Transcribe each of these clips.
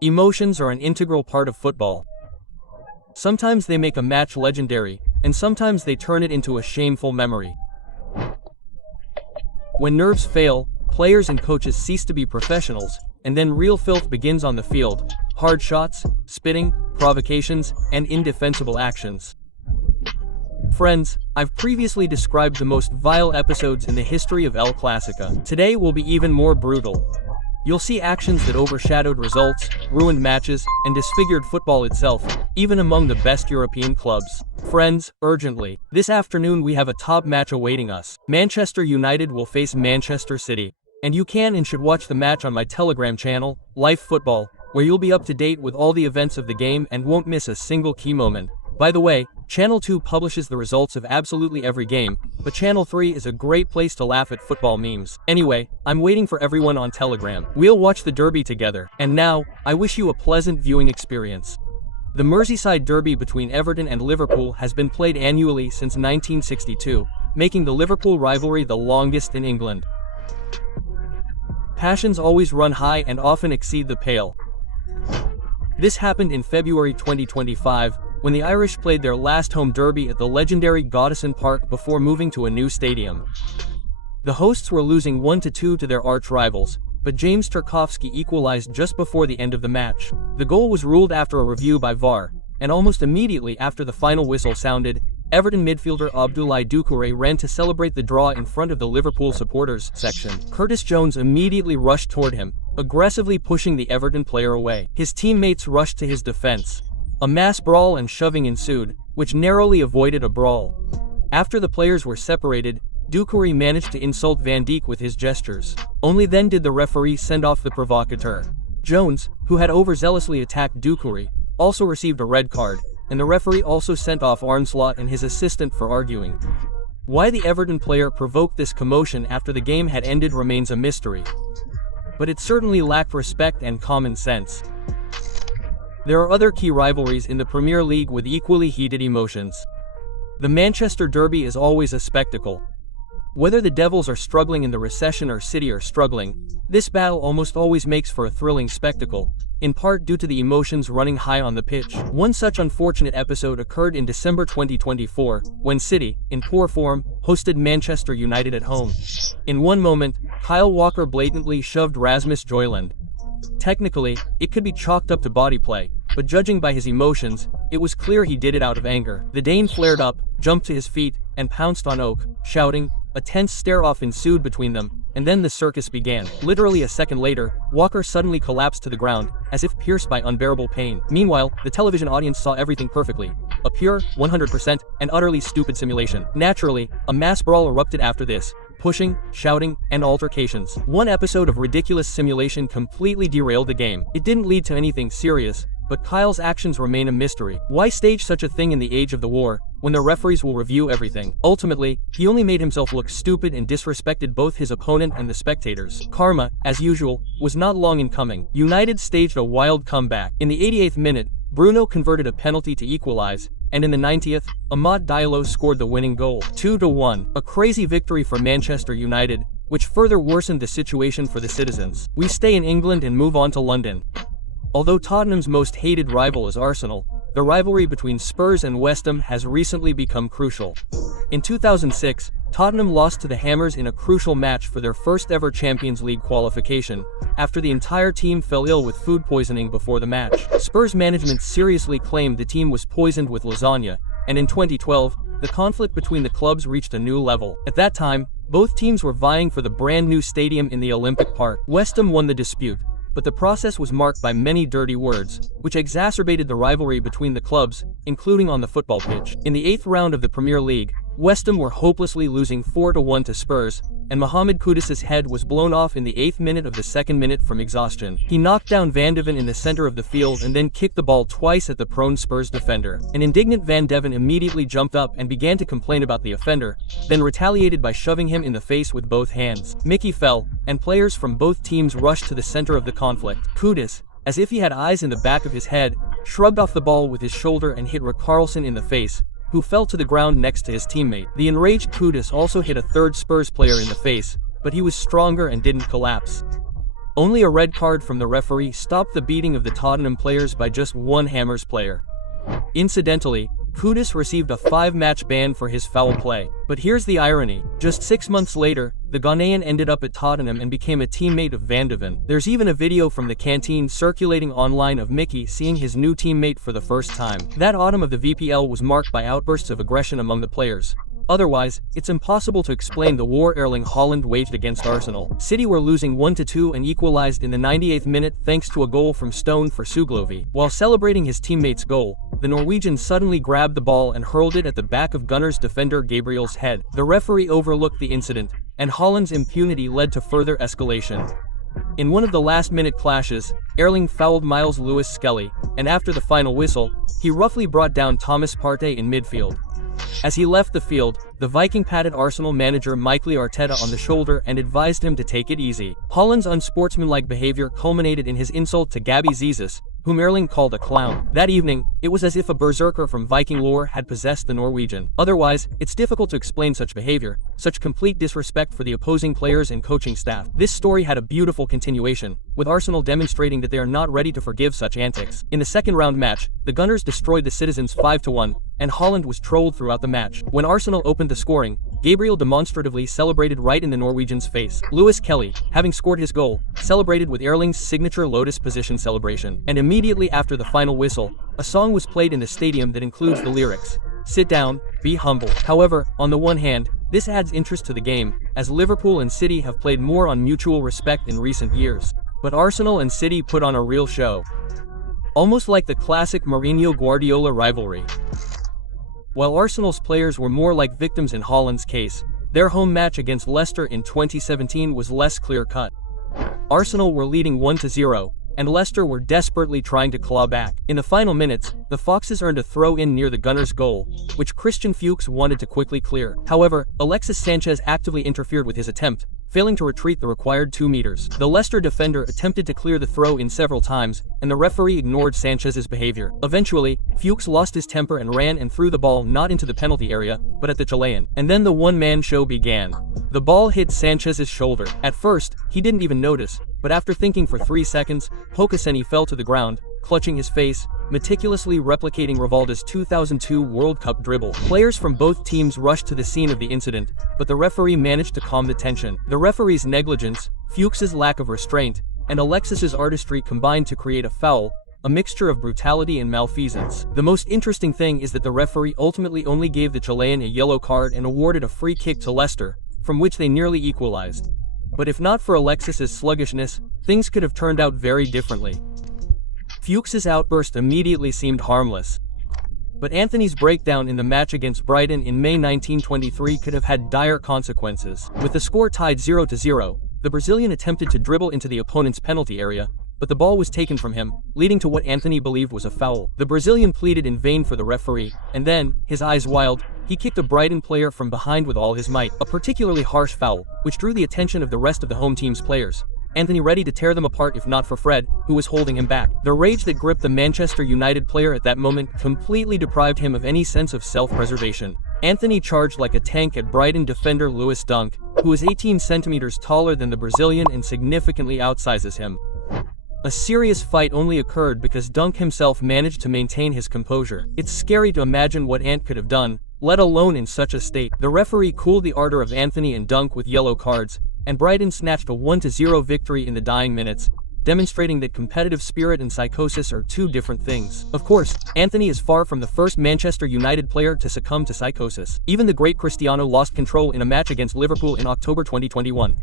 Emotions are an integral part of football. Sometimes they make a match legendary, and sometimes they turn it into a shameful memory. When nerves fail, players and coaches cease to be professionals, and then real filth begins on the field: hard shots, spitting, provocations, and indefensible actions. Friends, I've previously described the most vile episodes in the history of El Clasico. Today will be even more brutal. You'll see actions that overshadowed results, ruined matches, and disfigured football itself, even among the best European clubs. Friends, urgently, this afternoon we have a top match awaiting us. Manchester United will face Manchester City. And you can and should watch the match on my Telegram channel, Life Football, where you'll be up to date with all the events of the game and won't miss a single key moment. By the way, Channel 2 publishes the results of absolutely every game, but Channel 3 is a great place to laugh at football memes. Anyway, I'm waiting for everyone on Telegram. We'll watch the derby together. And now, I wish you a pleasant viewing experience. The Merseyside derby between Everton and Liverpool has been played annually since 1962, making the Liverpool rivalry the longest in England. Passions always run high and often exceed the pale. This happened in February 2025, when the Irish played their last home derby at the legendary Goodison Park before moving to a new stadium. The hosts were losing 1-2 to their arch-rivals, but James Tarkowski equalized just before the end of the match. The goal was ruled after a review by VAR, and almost immediately after the final whistle sounded, Everton midfielder Abdoulaye Doucouré ran to celebrate the draw in front of the Liverpool supporters section. Curtis Jones immediately rushed toward him, aggressively pushing the Everton player away. His teammates rushed to his defense. A mass brawl and shoving ensued, which narrowly avoided a brawl. After the players were separated, Doucouré managed to insult Van Dijk with his gestures. Only then did the referee send off the provocateur. Jones, who had overzealously attacked Doucouré, also received a red card, and the referee also sent off Arne Slot and his assistant for arguing. Why the Everton player provoked this commotion after the game had ended remains a mystery. But it certainly lacked respect and common sense. There are other key rivalries in the Premier League with equally heated emotions. The Manchester Derby is always a spectacle. Whether the Devils are struggling in the recession or City are struggling, this battle almost always makes for a thrilling spectacle, in part due to the emotions running high on the pitch. One such unfortunate episode occurred in December 2024, when City, in poor form, hosted Manchester United at home. In one moment, Kyle Walker blatantly shoved Rasmus Højlund. Technically, it could be chalked up to body play, but judging by his emotions, it was clear he did it out of anger. The Dane flared up, jumped to his feet, and pounced on Oak, shouting. A tense stare-off ensued between them, and then the circus began. Literally a second later, Walker suddenly collapsed to the ground, as if pierced by unbearable pain. Meanwhile, the television audience saw everything perfectly. A pure, 100%, and utterly stupid simulation. Naturally, a mass brawl erupted after this. Pushing, shouting, and altercations. One episode of ridiculous simulation completely derailed the game. It didn't lead to anything serious, but Kyle's actions remain a mystery. Why stage such a thing in the age of the war, when the referees will review everything? Ultimately, he only made himself look stupid and disrespected both his opponent and the spectators. Karma, as usual, was not long in coming. United staged a wild comeback. In the 88th minute, Bruno converted a penalty to equalize, and in the 90th, Amad Diallo scored the winning goal. 2-1. A crazy victory for Manchester United, which further worsened the situation for the citizens. We stay in England and move on to London. Although Tottenham's most hated rival is Arsenal, the rivalry between Spurs and West Ham has recently become crucial. In 2006, Tottenham lost to the Hammers in a crucial match for their first ever Champions League qualification, after the entire team fell ill with food poisoning before the match. Spurs management seriously claimed the team was poisoned with lasagna, and in 2012, the conflict between the clubs reached a new level. At that time, both teams were vying for the brand new stadium in the Olympic Park. West Ham won the dispute, but the process was marked by many dirty words, which exacerbated the rivalry between the clubs, including on the football pitch. In the 8th round of the Premier League, West Ham were hopelessly losing 4-1 to Spurs, and Mohamed Kudus's head was blown off in the 8th minute of the 2nd minute from exhaustion. He knocked down Van Deven in the center of the field and then kicked the ball twice at the prone Spurs defender. An indignant Van Deven immediately jumped up and began to complain about the offender, then retaliated by shoving him in the face with both hands. Mickey fell, and players from both teams rushed to the center of the conflict. Kudus, as if he had eyes in the back of his head, shrugged off the ball with his shoulder and hit Richarlison in the face, who fell to the ground next to his teammate. The enraged Kudus also hit a third Spurs player in the face, but he was stronger and didn't collapse. Only a red card from the referee stopped the beating of the Tottenham players by just one Hammers player. Incidentally, Kudus received a 5-match ban for his foul play. But here's the irony. Just 6 months later, the Ghanaian ended up at Tottenham and became a teammate of Van de Ven. There's even a video from the canteen circulating online of Mickey seeing his new teammate for the first time. That autumn of the VPL was marked by outbursts of aggression among the players. Otherwise, it's impossible to explain the war Erling Haaland waged against Arsenal. City were losing 1-2 and equalized in the 98th minute thanks to a goal from Stone for Suglovi. While celebrating his teammate's goal, the Norwegian suddenly grabbed the ball and hurled it at the back of Gunners defender Gabriel's head. The referee overlooked the incident, and Haaland's impunity led to further escalation. In one of the last-minute clashes, Erling fouled Miles Lewis-Skelly, and after the final whistle, he roughly brought down Thomas Partey in midfield. As he left the field, the Viking patted Arsenal manager Mikel Arteta on the shoulder and advised him to take it easy. Haaland's unsportsmanlike behavior culminated in his insult to Gabby Jesus, whom Erling called a clown. That evening, it was as if a berserker from Viking lore had possessed the Norwegian. Otherwise, it's difficult to explain such behavior, such complete disrespect for the opposing players and coaching staff. This story had a beautiful continuation, with Arsenal demonstrating that they are not ready to forgive such antics. In the second round match, the Gunners destroyed the Citizens 5-1, and Haaland was trolled throughout the match. When Arsenal opened the scoring, Gabriel demonstratively celebrated right in the Norwegian's face. Lewis Kelly, having scored his goal, celebrated with Erling's signature lotus position celebration. And immediately after the final whistle, a song was played in the stadium that includes the lyrics, "Sit down, be humble." However, on the one hand, this adds interest to the game, as Liverpool and City have played more on mutual respect in recent years. But Arsenal and City put on a real show. Almost like the classic Mourinho-Guardiola rivalry. While Arsenal's players were more like victims in Haaland's case, their home match against Leicester in 2017 was less clear-cut. Arsenal were leading 1-0, and Leicester were desperately trying to claw back. In the final minutes, the Foxes earned a throw-in near the Gunners' goal, which Christian Fuchs wanted to quickly clear. However, Alexis Sanchez actively interfered with his attempt, failing to retreat the required 2 meters. The Leicester defender attempted to clear the throw-in several times, and the referee ignored Sanchez's behavior. Eventually, Fuchs lost his temper and ran and threw the ball not into the penalty area, but at the Chilean. And then the one-man show began. The ball hit Sanchez's shoulder. At first, he didn't even notice, but after thinking for 3 seconds, Pokaseni fell to the ground, clutching his face, meticulously replicating Rivaldo's 2002 World Cup dribble. Players from both teams rushed to the scene of the incident, but the referee managed to calm the tension. The referee's negligence, Fuchs's lack of restraint, and Alexis's artistry combined to create a foul, a mixture of brutality and malfeasance. The most interesting thing is that the referee ultimately only gave the Chilean a yellow card and awarded a free kick to Leicester, from which they nearly equalized. But if not for Alexis's sluggishness, things could have turned out very differently. Fuchs's outburst immediately seemed harmless. But Anthony's breakdown in the match against Brighton in May 1923 could have had dire consequences. With the score tied 0-0, the Brazilian attempted to dribble into the opponent's penalty area, but the ball was taken from him, leading to what Anthony believed was a foul. The Brazilian pleaded in vain for the referee, and then, his eyes wild, he kicked a Brighton player from behind with all his might, a particularly harsh foul, which drew the attention of the rest of the home team's players. Anthony ready to tear them apart if not for Fred, who was holding him back. The rage that gripped the Manchester United player at that moment completely deprived him of any sense of self-preservation. Anthony charged like a tank at Brighton defender Lewis Dunk, who is 18 centimeters taller than the Brazilian and significantly outsizes him. A serious fight only occurred because Dunk himself managed to maintain his composure. It's scary to imagine what Ant could have done, let alone in such a state. The referee cooled the ardor of Anthony and Dunk with yellow cards, and Brighton snatched a 1-0 victory in the dying minutes, demonstrating that competitive spirit and psychosis are two different things. Of course, Anthony is far from the first Manchester United player to succumb to psychosis. Even the great Cristiano lost control in a match against Liverpool in October 2021.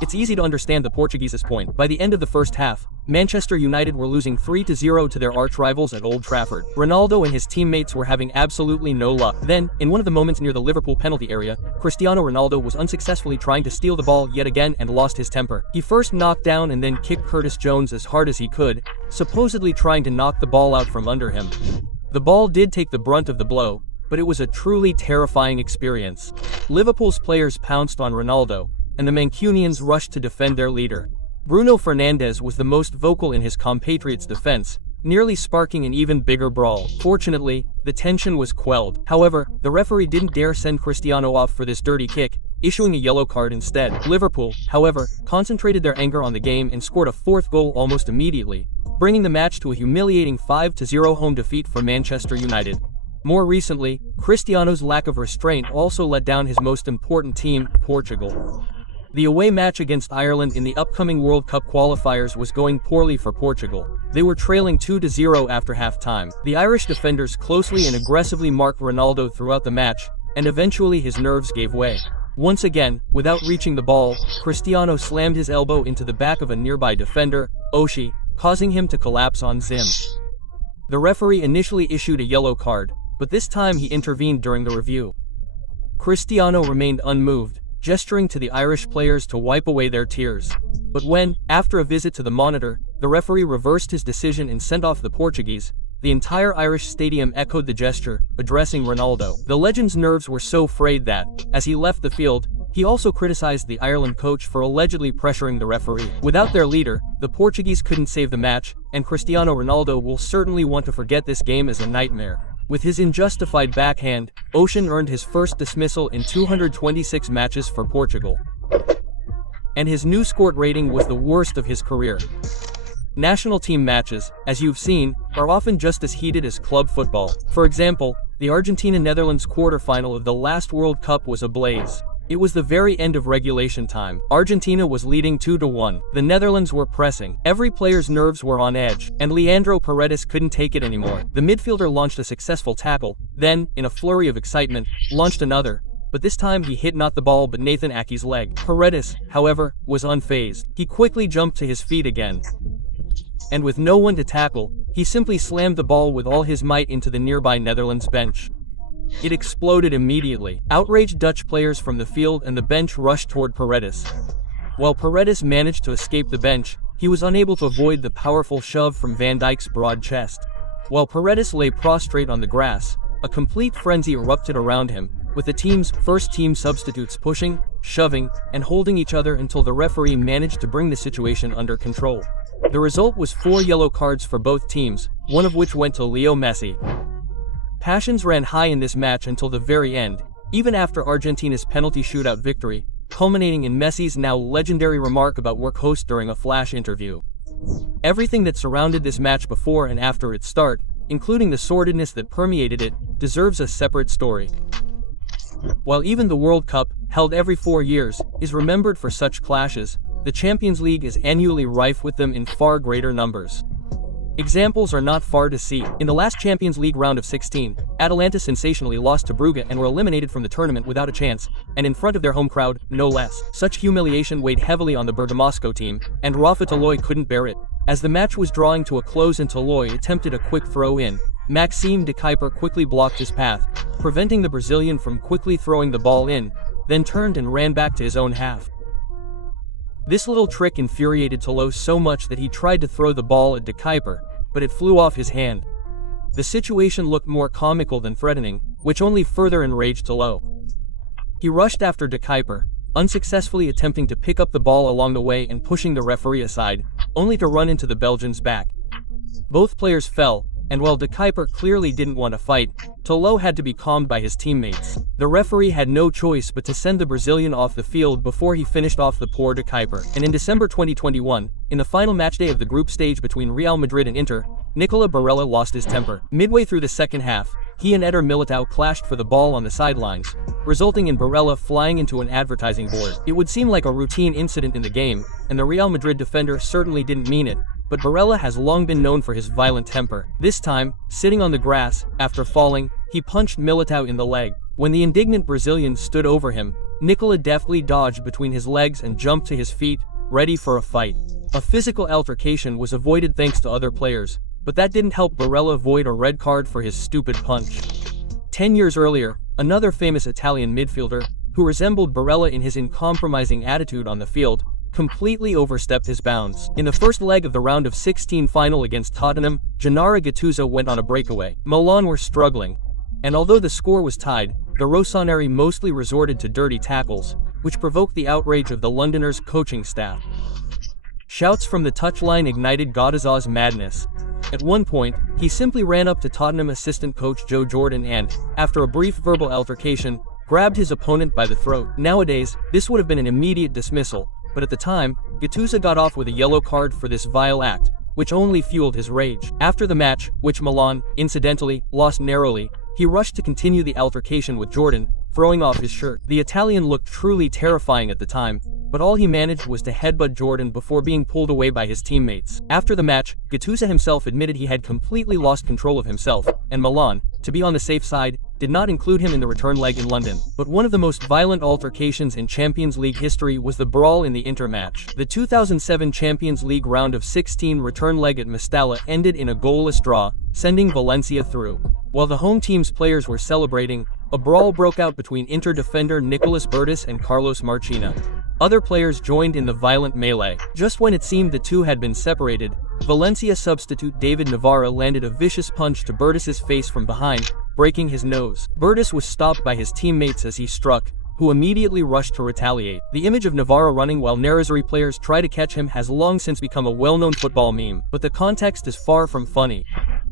It's easy to understand the Portuguese's point. By the end of the first half, Manchester United were losing 3-0 to their arch-rivals at Old Trafford. Ronaldo and his teammates were having absolutely no luck. Then, in one of the moments near the Liverpool penalty area, Cristiano Ronaldo was unsuccessfully trying to steal the ball yet again and lost his temper. He first knocked down and then kicked Curtis Jones as hard as he could, supposedly trying to knock the ball out from under him. The ball did take the brunt of the blow, but it was a truly terrifying experience. Liverpool's players pounced on Ronaldo, and the Mancunians rushed to defend their leader. Bruno Fernandes was the most vocal in his compatriots' defense, nearly sparking an even bigger brawl. Fortunately, the tension was quelled. However, the referee didn't dare send Cristiano off for this dirty kick. issuing a yellow card instead. Liverpool, however, concentrated their anger on the game and scored a fourth goal almost immediately, bringing the match to a humiliating 5-0 home defeat for Manchester United. More recently, Cristiano's lack of restraint also let down his most important team, Portugal. The away match against Ireland in the upcoming World Cup qualifiers was going poorly for Portugal. They were trailing 2-0 after half-time. The Irish defenders closely and aggressively marked Ronaldo throughout the match, and eventually his nerves gave way. Once again, without reaching the ball, Cristiano slammed his elbow into the back of a nearby defender, Oshie, causing him to collapse on Zim. The referee initially issued a yellow card, but this time he intervened during the review. Cristiano remained unmoved, gesturing to the Irish players to wipe away their tears. But when, after a visit to the monitor, the referee reversed his decision and sent off the Portuguese, the entire Irish stadium echoed the gesture, addressing Ronaldo. The legend's nerves were so frayed that, as he left the field, he also criticized the Ireland coach for allegedly pressuring the referee. Without their leader, the Portuguese couldn't save the match, and Cristiano Ronaldo will certainly want to forget this game as a nightmare. With his unjustified backhand, Ocean earned his first dismissal in 226 matches for Portugal. And his new scored rating was the worst of his career. National team matches, as you've seen, are often just as heated as club football. For example, the Argentina-Netherlands quarterfinal of the last World Cup was ablaze. It was the very end of regulation time. Argentina was leading 2-1. The Netherlands were pressing. Every player's nerves were on edge, and Leandro Paredes couldn't take it anymore. The midfielder launched a successful tackle, then, in a flurry of excitement, launched another, but this time he hit not the ball but Nathan Ake's leg. Paredes, however, was unfazed. He quickly jumped to his feet again. And with no one to tackle, he simply slammed the ball with all his might into the nearby Netherlands bench. It exploded immediately. Outraged Dutch players from the field and the bench rushed toward Paredes. While Paredes managed to escape the bench, he was unable to avoid the powerful shove from Van Dijk's broad chest. While Paredes lay prostrate on the grass, a complete frenzy erupted around him, with the team's first-team substitutes pushing, shoving, and holding each other until the referee managed to bring the situation under control. The result was 4 yellow cards for both teams, one of which went to Leo Messi. Passions ran high in this match until the very end, even after Argentina's penalty shootout victory, culminating in Messi's now legendary remark about work host during a flash interview. Everything that surrounded this match before and after its start, including the sordidness that permeated it, deserves a separate story. While even the World Cup, held every 4 years, is remembered for such clashes, the Champions League is annually rife with them in far greater numbers. Examples are not far to see. In the last Champions League round of 16, Atalanta sensationally lost to Brugge and were eliminated from the tournament without a chance, and in front of their home crowd, no less. Such humiliation weighed heavily on the Bergamasco team, and Rafa Toloi couldn't bear it. As the match was drawing to a close and Toloi attempted a quick throw-in, Maxime de Kuyper quickly blocked his path, preventing the Brazilian from quickly throwing the ball in, then turned and ran back to his own half. This little trick infuriated Toloi so much that he tried to throw the ball at de Kuyper, but it flew off his hand. The situation looked more comical than threatening, which only further enraged Toloi. He rushed after de Kuyper, unsuccessfully attempting to pick up the ball along the way and pushing the referee aside, only to run into the Belgian's back. Both players fell, and while de Kuyper clearly didn't want to fight, Toloi had to be calmed by his teammates. The referee had no choice but to send the Brazilian off the field before he finished off the poor de Kuyper. And in December 2021, in the final matchday of the group stage between Real Madrid and Inter, Nicola Barella lost his temper. Midway through the second half, he and Eder Militao clashed for the ball on the sidelines, resulting in Barella flying into an advertising board. It would seem like a routine incident in the game, and the Real Madrid defender certainly didn't mean it, but Barella has long been known for his violent temper. This time, sitting on the grass, after falling, he punched Militao in the leg. When the indignant Brazilian stood over him, Nicola deftly dodged between his legs and jumped to his feet, ready for a fight. A physical altercation was avoided thanks to other players, but that didn't help Barella avoid a red card for his stupid punch. 10 years earlier, another famous Italian midfielder, who resembled Barella in his uncompromising attitude on the field, completely overstepped his bounds. In the first leg of the round of 16 final against Tottenham, Gennaro Gattuso went on a breakaway. Milan were struggling, and although the score was tied, the Rossoneri mostly resorted to dirty tackles, which provoked the outrage of the Londoners' coaching staff. Shouts from the touchline ignited Gattuso's madness. At one point, he simply ran up to Tottenham assistant coach Joe Jordan and, after a brief verbal altercation, grabbed his opponent by the throat. Nowadays, this would have been an immediate dismissal, but at the time, Gattuso got off with a yellow card for this vile act, which only fueled his rage. After the match, which Milan, incidentally, lost narrowly, he rushed to continue the altercation with Jordan, throwing off his shirt. The Italian looked truly terrifying at the time, but all he managed was to headbutt Jordan before being pulled away by his teammates. After the match, Gattuso himself admitted he had completely lost control of himself, and Milan, to be on the safe side, did not include him in the return leg in London. But one of the most violent altercations in Champions League history was the brawl in the Inter match. The 2007 Champions League round of 16 return leg at Mestalla ended in a goalless draw, sending Valencia through. While the home team's players were celebrating, a brawl broke out between Inter defender Nicolas Bertis and Carlos Marchina. Other players joined in the violent melee. Just when it seemed the two had been separated, Valencia substitute David Navarra landed a vicious punch to Bertis's face from behind, breaking his nose. Bertis was stopped by his teammates as he struck, who immediately rushed to retaliate. The image of Navarra running while Nerazzurri players try to catch him has long since become a well-known football meme, but the context is far from funny.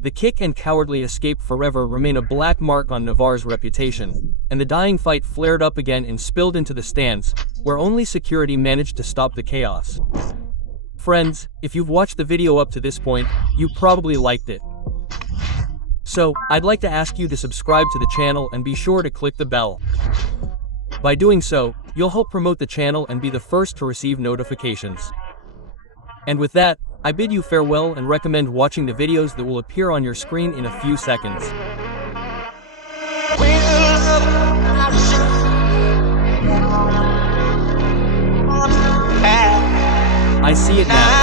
The kick and cowardly escape forever remain a black mark on Navarra's reputation, and the dying fight flared up again and spilled into the stands, where only security managed to stop the chaos. Friends, if you've watched the video up to this point, you probably liked it. So, I'd like to ask you to subscribe to the channel and be sure to click the bell. By doing so, you'll help promote the channel and be the first to receive notifications. And with that, I bid you farewell and recommend watching the videos that will appear on your screen in a few seconds. I see it now.